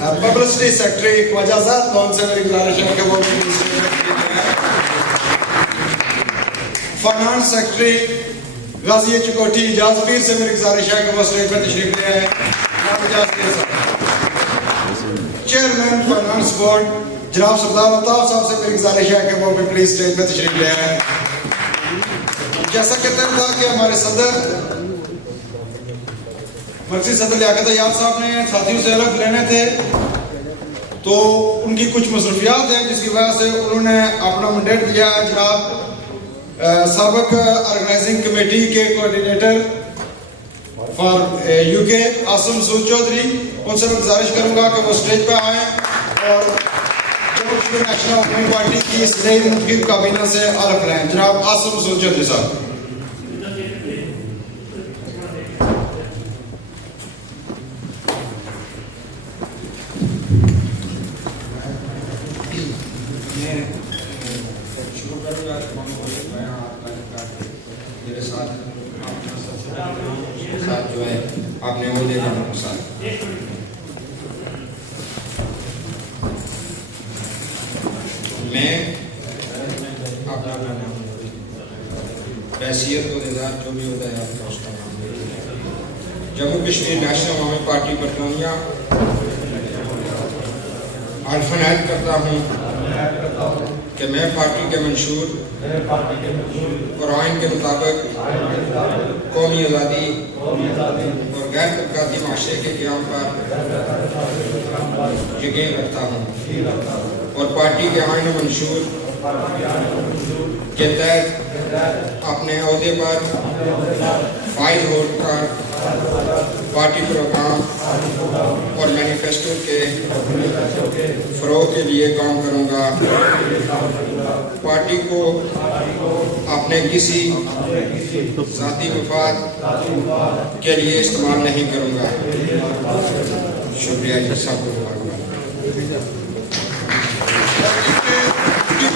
Publicity secretary Khwaja आजाद lawn से मेरी गुजारिश है कि वो फाइनेंस सेक्रेटरी गाजी चिकोटी इजाज पीर से मेरी गुजारिश है कि वो स्टेज पर तशरीफ ले आए। चेयरमैन फाइनेंस बोर्ड जनाब सरदार अल्ताफ साहब से मेरी गुजारिश है कि वो भी प्लीज स्टेज पर तशरीफ ले आए। जैसा कि तय था कि हमारे सदर मर्कजी सदर लियाकत याब साहब ने साथियों से अलग लेने थे, तो उनकी कुछ मसरूफियात हैं जिसकी वजह से उन्होंने अपना मैंडेट दिया। जनाब साबिक ऑर्गेनाइजिंग कमेटी के coordinator for UK Asim Masood Chaudhary, उनसे मैं गुजारिश करूंगा कि वो स्टेज पर आए और नेशनल अवामी पार्टी की स्नेही मुख्य काबीना से अलग रहें। जनाब आसिम मसूद चौधरी साहब। मेरे साथ जो है आपने वो ले जाना साथ। मैं अपना हैसियत उहदेदार जो भी होता है आपका उसका नाम जम्मू कश्मीर नेशनल अवामी पार्टी बरतानिया अल्फन ऐड करता हूँ कि मैं पार्टी के मंशूर और आइन के मुताबिक कौमी आज़ादी और गैर तबकाती माशरे के क़याम पर यकीन रखता हूँ और पार्टी के आइन मंशूर के तहत अपने अहदे पर फाइल होकर पार्टी प्रोग्राम और मैनिफेस्टो के फ़रोग़ के लिए काम करूँगा। पार्टी को अपने किसी ज़ाती मफाद के लिए इस्तेमाल नहीं करूँगा। शुक्रिया जी, सबको।